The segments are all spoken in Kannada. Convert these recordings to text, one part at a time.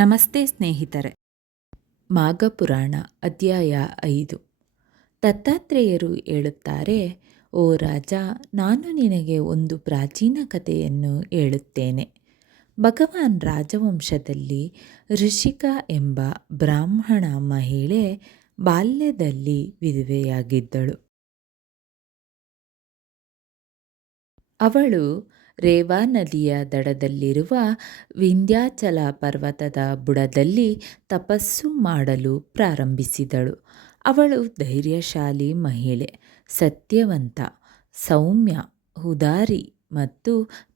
ನಮಸ್ತೆ ಸ್ನೇಹಿತರೆ. ಮಾಘಪುರಾಣ ಅಧ್ಯಾಯ 5. ದತ್ತಾತ್ರೇಯರು ಹೇಳುತ್ತಾರೆ, ಓ ರಾಜ, ನಾನು ನಿನಗೆ ಒಂದು ಪ್ರಾಚೀನ ಕಥೆಯನ್ನು ಹೇಳುತ್ತೇನೆ. ಭಗವಾನ್ ರಾಜವಂಶದಲ್ಲಿ ಋಷಿಕಾ ಎಂಬ ಬ್ರಾಹ್ಮಣ ಮಹಿಳೆ ಬಾಲ್ಯದಲ್ಲಿ ವಿಧವೆಯಾಗಿದ್ದಳು. ಅವಳು ರೇವಾ ನದಿಯ ದಡದಲ್ಲಿರುವ ವಿಂಧ್ಯಾಚಲ ಪರ್ವತದ ಬುಡದಲ್ಲಿ ತಪಸ್ಸು ಮಾಡಲು ಪ್ರಾರಂಭಿಸಿದಳು. ಅವಳು ಧೈರ್ಯಶಾಲಿ ಮಹಿಳೆ, ಸತ್ಯವಂತ, ಸೌಮ್ಯ, ಉದಾರಿ ಮತ್ತು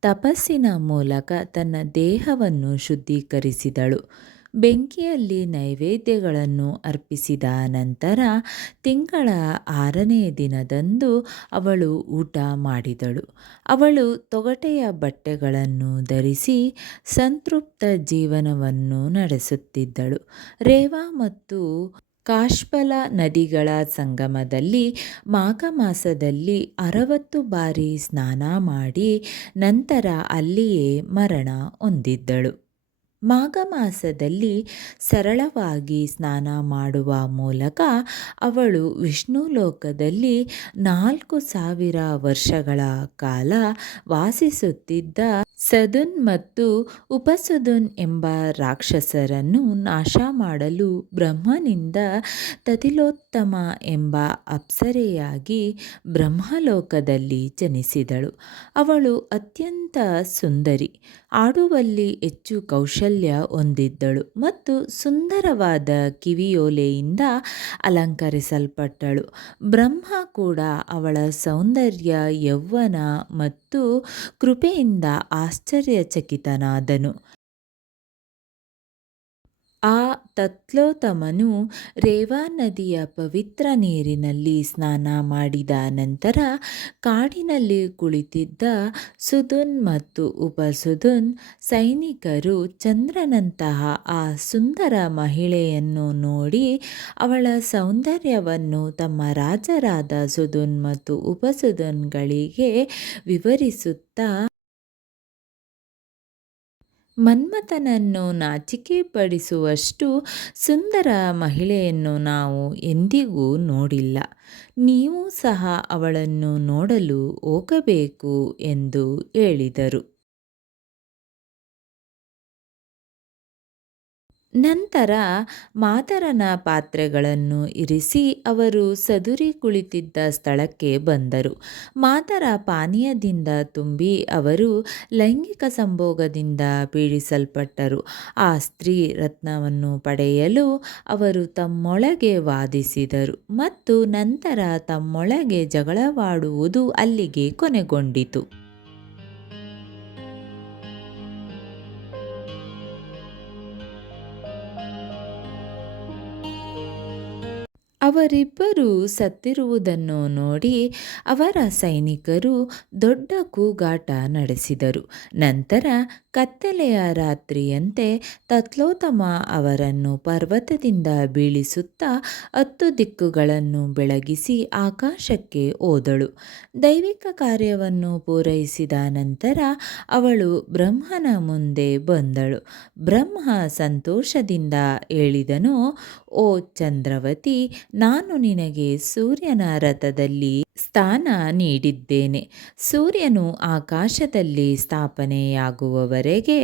ತಪಸ್ಸಿನ ಮೂಲಕ ತನ್ನ ದೇಹವನ್ನು ಶುದ್ಧೀಕರಿಸಿದಳು. ಬೆಂಕಿಯಲ್ಲಿ ನೈವೇದ್ಯಗಳನ್ನು ಅರ್ಪಿಸಿದ ನಂತರ ತಿಂಗಳ 6ನೇ ದಿನದಂದು ಅವಳು ಊಟ ಮಾಡಿದಳು. ಅವಳು ತೊಗಟೆಯ ಬಟ್ಟೆಗಳನ್ನು ಧರಿಸಿ ಸಂತೃಪ್ತ ಜೀವನವನ್ನು ನಡೆಸುತ್ತಿದ್ದಳು. ರೇವಾ ಮತ್ತು ಕಾಶ್ಮಲ ನದಿಗಳ ಸಂಗಮದಲ್ಲಿ ಮಾಘ ಮಾಸದಲ್ಲಿ 60 ಬಾರಿ ಸ್ನಾನ ಮಾಡಿ ನಂತರ ಅಲ್ಲಿಯೇ ಮರಣ ಹೊಂದಿದ್ದಳು. ಮಾಘ ಮಾಸದಲ್ಲಿ ಸರಳವಾಗಿ ಸ್ನಾನ ಮಾಡುವ ಮೂಲಕ ಅವಳು ವಿಷ್ಣು ಲೋಕದಲ್ಲಿ 4000 ವರ್ಷಗಳ ಕಾಲ ವಾಸಿಸುತ್ತಿದ್ದ ಸದುನ್ ಮತ್ತು ಉಪಸದುನ್ ಎಂಬ ರಾಕ್ಷಸರನ್ನು ನಾಶ ಮಾಡಲು ಬ್ರಹ್ಮನಿಂದ ತತಿಲೋತ್ತಮ ಎಂಬ ಅಪ್ಸರೆಯಾಗಿ ಬ್ರಹ್ಮಲೋಕದಲ್ಲಿ ಜನಿಸಿದಳು. ಅವಳು ಅತ್ಯಂತ ಸುಂದರಿ, ಆಡುವಲ್ಲಿ ಹೆಚ್ಚು ಕೌಶಲ್ಯ ಹೊಂದಿದ್ದಳು ಮತ್ತು ಸುಂದರವಾದ ಕಿವಿಯೋಲೆಯಿಂದ ಅಲಂಕರಿಸಲ್ಪಟ್ಟಳು. ಬ್ರಹ್ಮ ಕೂಡ ಅವಳ ಸೌಂದರ್ಯ, ಯೌವನ ಮತ್ತು ಕೃಪೆಯಿಂದ ಆಶ್ಚರ್ಯಚಕಿತನಾದನು. ಆ ತತ್ಲೋತ್ತಮನು ರೇವಾ ನದಿಯ ಪವಿತ್ರ ನೀರಿನಲ್ಲಿ ಸ್ನಾನ ಮಾಡಿದ ನಂತರ ಕಾಡಿನಲ್ಲಿ ಕುಳಿತಿದ್ದ ಸುದುನ್ ಮತ್ತು ಉಪಸುದುನ್ ಸೈನಿಕರು ಚಂದ್ರನಂತಹ ಆ ಸುಂದರ ಮಹಿಳೆಯನ್ನು ನೋಡಿ ಅವಳ ಸೌಂದರ್ಯವನ್ನು ತಮ್ಮ ರಾಜರಾದ ಸುದುನ್ ಮತ್ತು ಉಪಸುದುನ್ಗಳಿಗೆ ವಿವರಿಸುತ್ತಾ, ಮನ್ಮಥನನ್ನು ನಾಚಿಕೆಪಡಿಸುವಷ್ಟು ಸುಂದರ ಮಹಿಳೆಯನ್ನು ನಾವು ಎಂದಿಗೂ ನೋಡಿಲ್ಲ. ನೀವು ಸಹ ಅವಳನ್ನು ನೋಡಲು ಹೋಗಬೇಕು ಎಂದು ಹೇಳಿದರು. ನಂತರ ಮಾದರನ ಪಾತ್ರೆಗಳನ್ನು ಇರಿಸಿ ಅವರು ಸದುರಿ ಕುಳಿತಿದ್ದ ಸ್ಥಳಕ್ಕೆ ಬಂದರು. ಮಾದರ ಪಾನೀಯದಿಂದ ತುಂಬಿ ಅವರು ಲೈಂಗಿಕ ಸಂಭೋಗದಿಂದ ಪೀಡಿಸಲ್ಪಟ್ಟರು. ಆ ಸ್ತ್ರೀ ರತ್ನವನ್ನು ಪಡೆಯಲು ಅವರು ತಮ್ಮೊಳಗೆ ವಾದಿಸಿದರು ಮತ್ತು ನಂತರ ತಮ್ಮೊಳಗೆ ಜಗಳವಾಡುವುದು ಅಲ್ಲಿಗೆ ಕೊನೆಗೊಂಡಿತು. ಅವರಿಬ್ಬರೂ ಸತ್ತಿರುವುದನ್ನು ನೋಡಿ ಅವರ ಸೈನಿಕರು ದೊಡ್ಡ ಕೂಗಾಟ ನಡೆಸಿದರು. ನಂತರ ಕತ್ತಲೆಯ ರಾತ್ರಿಯಂತೆ ತತ್ಲೋತ್ತಮ ಅವರನ್ನು ಪರ್ವತದಿಂದ ಬೀಳಿಸುತ್ತಾ 10 ದಿಕ್ಕುಗಳನ್ನು ಬೆಳಗಿಸಿ ಆಕಾಶಕ್ಕೆ ಹೋದಳು. ದೈವಿಕ ಕಾರ್ಯವನ್ನು ಪೂರೈಸಿದ ನಂತರ ಅವಳು ಬ್ರಹ್ಮನ ಮುಂದೆ ಬಂದಳು. ಬ್ರಹ್ಮ ಸಂತೋಷದಿಂದ ಹೇಳಿದನು, ಓ ಚಂದ್ರವತಿ, ನಾನು ನಿನಗೆ ಸೂರ್ಯನ ರಥದಲ್ಲಿ ಸ್ಥಾನ ನೀಡಿದ್ದೇನೆ. ಸೂರ್ಯನು ಆಕಾಶದಲ್ಲಿ ಸ್ಥಾಪನೆಯಾಗುವವರೆಗೆ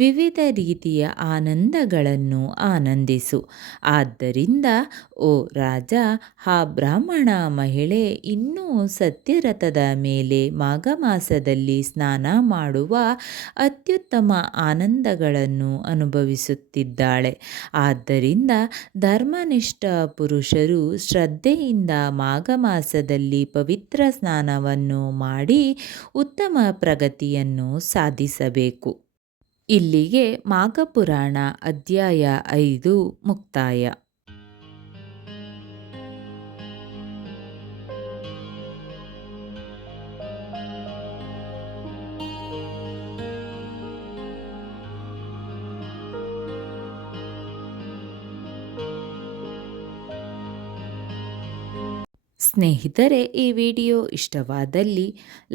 ವಿವಿಧ ರೀತಿಯ ಆನಂದಗಳನ್ನು ಆನಂದಿಸು. ಆದ್ದರಿಂದ ಓ ರಾಜ, ಆ ಬ್ರಾಹ್ಮಣ ಮಹಿಳೆ ಇನ್ನೂ ಸತ್ಯರಥದ ಮೇಲೆ ಮಾಘ ಮಾಸದಲ್ಲಿ ಸ್ನಾನ ಮಾಡುವ ಅತ್ಯುತ್ತಮ ಆನಂದಗಳನ್ನು ಅನುಭವಿಸುತ್ತಿದ್ದಾಳೆ. ಆದ್ದರಿಂದ ಧರ್ಮನಿಷ್ಠ ಪುರುಷರು ಶ್ರದ್ಧೆಯಿಂದ ಮಾಘ ಮಾಸದಲ್ಲಿ ಪವಿತ್ರ ಸ್ನಾನವನ್ನು ಮಾಡಿ ಉತ್ತಮ ಪ್ರಗತಿಯನ್ನು ಸಾಧಿಸಬೇಕು. ಇಲ್ಲಿಗೆ ಮಾಘಪುರಾಣ ಅಧ್ಯಾಯ 5 ಮುಕ್ತಾಯ. ಸ್ನೇಹಿತರೆ, ಈ ವಿಡಿಯೋ ಇಷ್ಟವಾದಲ್ಲಿ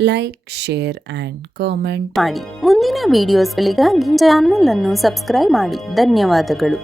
ಲೈಕ್, ಶೇರ್ ಆ್ಯಂಡ್ ಕಾಮೆಂಟ್ ಮಾಡಿ. ಮುಂದಿನ ವಿಡಿಯೋಸ್ಗಳಿಗಾಗಿ ಚಾನಲ್ ಅನ್ನು ಸಬ್ಸ್ಕ್ರೈಬ್ ಮಾಡಿ. ಧನ್ಯವಾದಗಳು.